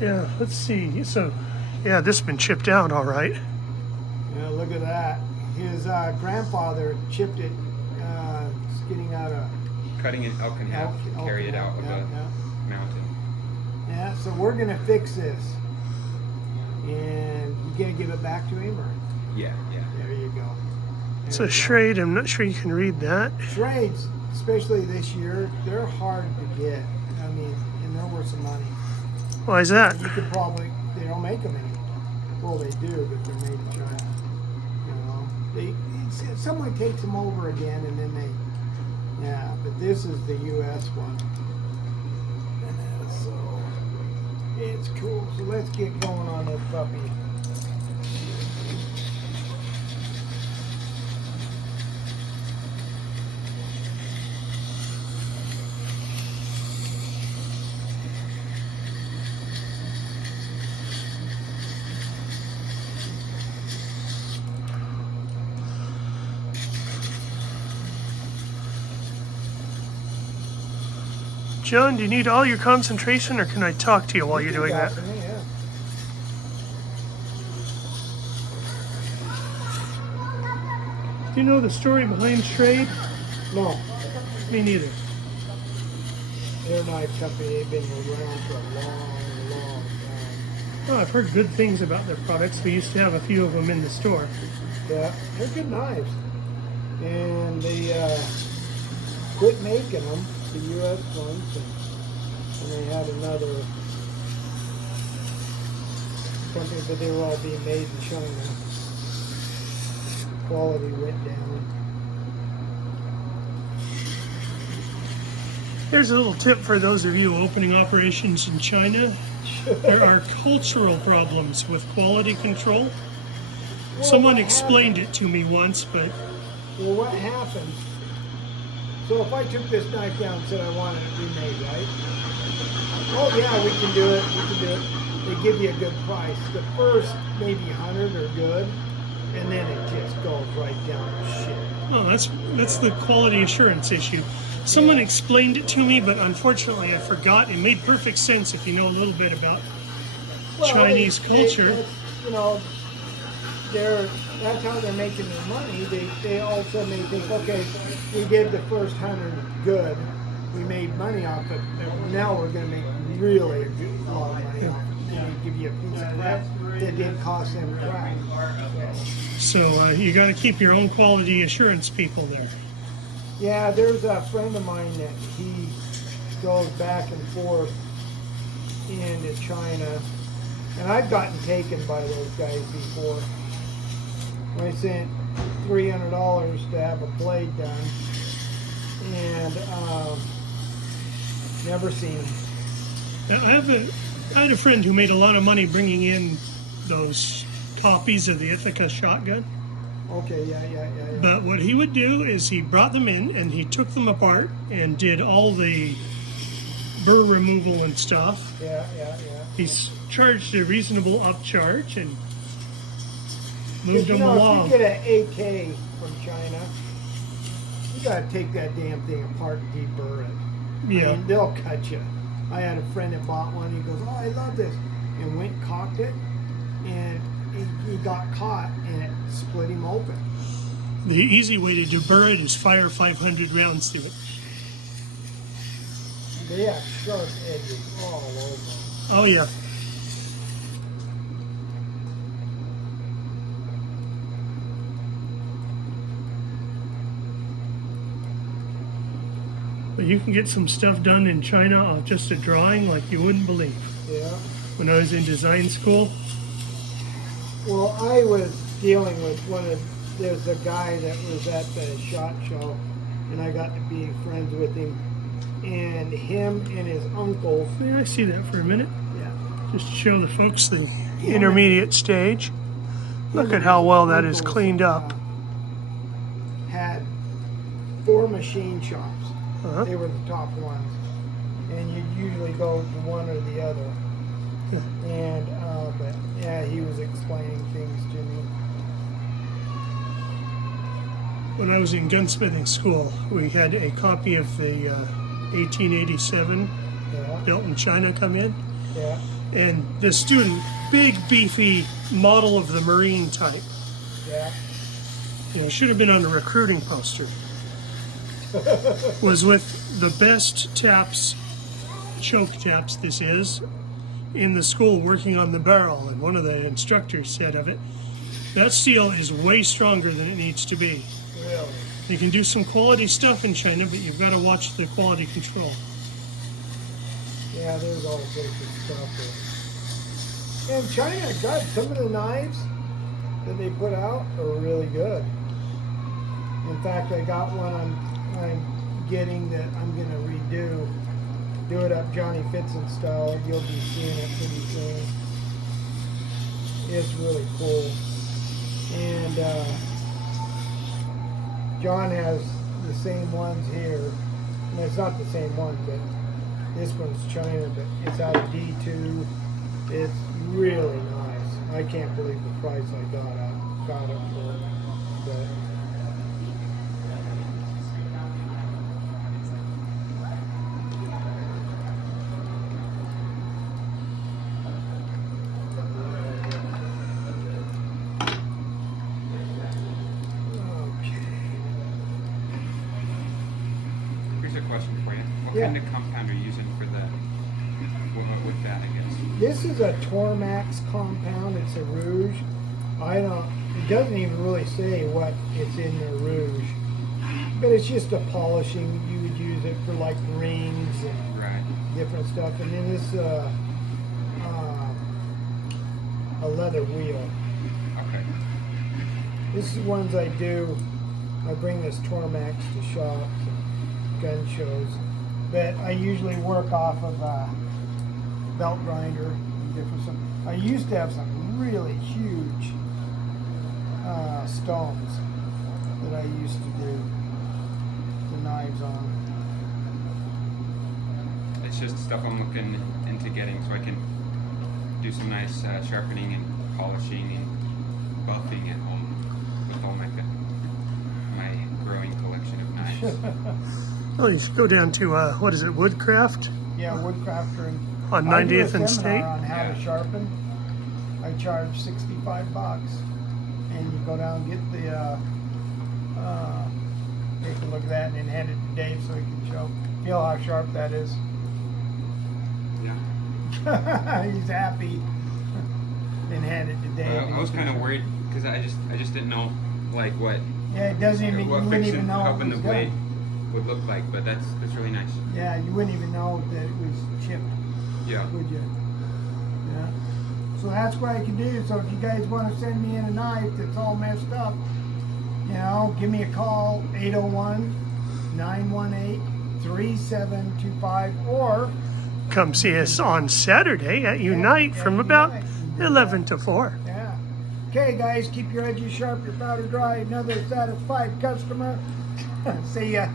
Yeah, let's see. So, yeah, this has been chipped out all right. Yeah, look at that. His grandfather chipped it, getting out of Cutting it elk in half to carry it out of a mountain. Yeah, so we're gonna fix this, and you gonna give it back to him, or? Yeah. There you go. It's a Schrade. I'm not sure you can read that. Schrades, especially this year, they're hard to get. I mean, and they're worth some money. Why is that? You could probably, they don't make them anymore. Well, they do, but they're made in China. You know, someone takes them over again, and then they, yeah. But this is the U.S. one, and so it's cool. So let's get going on this puppy. John, do you need all your concentration, or can I talk to you while you're doing that? Yeah. Do you know the story behind Schrade? No, Me neither. they're a knife company. They've been around for a long time. Oh, I've heard good things about their products. We used to have a few of them in the store. Yeah, they're good knives. And they quit making them, the U.S. ones, and they had another company, but they were all being made in China. Quality went down. Here's a little tip for those of you opening operations in China. There are cultural problems with quality control. Someone explained it to me once, but... Well, what happened? So if I took this knife down and said I wanted it remade, right? Oh yeah, we can do it, They give you a good price. The first maybe 100 are good, and then it just goes right down to shit. Oh, that's the quality assurance issue. Someone explained it to me, but unfortunately I forgot. It made perfect sense if you know a little bit about Chinese culture. You know, that's how they're making their money. They all of a sudden they think, okay, we did the first 100 good, we made money off it. Now we're going to make really a lot of money off it. And they give you a piece of crap that didn't cost them crap. So you got to keep your own quality assurance people there. Yeah, there's a friend of mine that he goes back and forth into China, and I've gotten taken by those guys before. I sent $300 to have a blade done, and never seen them. I had a friend who made a lot of money bringing in those copies of the Ithaca shotgun. Okay, yeah. But what he would do is he brought them in and he took them apart and did all the burr removal and stuff. Yeah. He's charged a reasonable upcharge and moved them If along. you get an AK from China, you gotta take that damn thing apart and deburr it. Yeah. I mean, they'll cut you. I had a friend that bought one. He goes, "Oh, I love this," and went and cocked it, and he got caught, and it split him open. The easy way to deburr it is fire 500 rounds through it. They have sharp edges all over. Oh yeah. But you can get some stuff done in China off just a drawing like you wouldn't believe. Yeah. When I was in design school, Well, I was dealing with there's a guy that was at the SHOT Show, and I got to be friends with him. And him and his uncles. yeah, I see that for a minute. Yeah. Just to show the folks the intermediate stage. Look at how well that is cleaned up. Had 4 machine shops. Uh-huh. They were the top ones. And you usually go to one or the other. And, but yeah, he was explaining things to me. When I was in gunsmithing school, we had a copy of the 1887 Yeah. built in China come in. Yeah. And the student, big beefy model of the Marine type, Yeah. you know, should have been on a recruiting poster, was with the best taps, choke taps this is, in the school working on the barrel. And one of the instructors said of it, that steel is way stronger than it needs to be. Really? They can do some quality stuff in China, but you've got to watch the quality control. Yeah, there's all sorts of stuff there. And China, God, some of the knives that they put out are really good. In fact, I got one I'm getting that I'm going to redo. Do it up Johnny Fitson style. You'll be seeing it pretty soon. It's really cool. And John has the same ones here. And it's not the same one, but this one's China, but it's out of D2. It's really nice. I can't believe the price I got it for. But Here's a question for you. What Yeah. kind of compound are you using for the with that? I guess. this is a Tormax compound. It's a rouge. It doesn't even really say what it's in the rouge. But it's just a polishing. You would use it for like rings and Right. different stuff. And then this a leather wheel. Okay. This is ones I do. I bring this Tormax to shops and gun shows. But I usually work off of a belt grinder and different stuff. I used to have some really huge stones that I used to do the knives on. It's just stuff I'm looking into getting so I can do some nice sharpening and polishing and buffing at home with all my growing collection of knives. Well, you should go down to, what is it, Woodcraft? Yeah, Woodcrafter. And On I do a 90th and seminar State? on how Yeah. to sharpen. I charge $65, and you go down and get the take a look at that, and then hand it to Dave so he can feel how sharp that is. Yeah. He's happy. Then hand it to Dave. I was kind of worried because I just didn't know like what Yeah, it doesn't even. You what wouldn't fixing even know it helping the was blade done. would look like, but that's really nice. Yeah, you wouldn't even know that it was chipped, Yeah. would you? Yeah. So that's what I can do. So if you guys want to send me in a knife that's all messed up, you know, give me a call, 801-918-3725, or Come see us on Saturday at Unite from about 11 to 4. yeah. Okay, guys, keep your edges sharp, your powder dry. Another satisfied customer. See ya.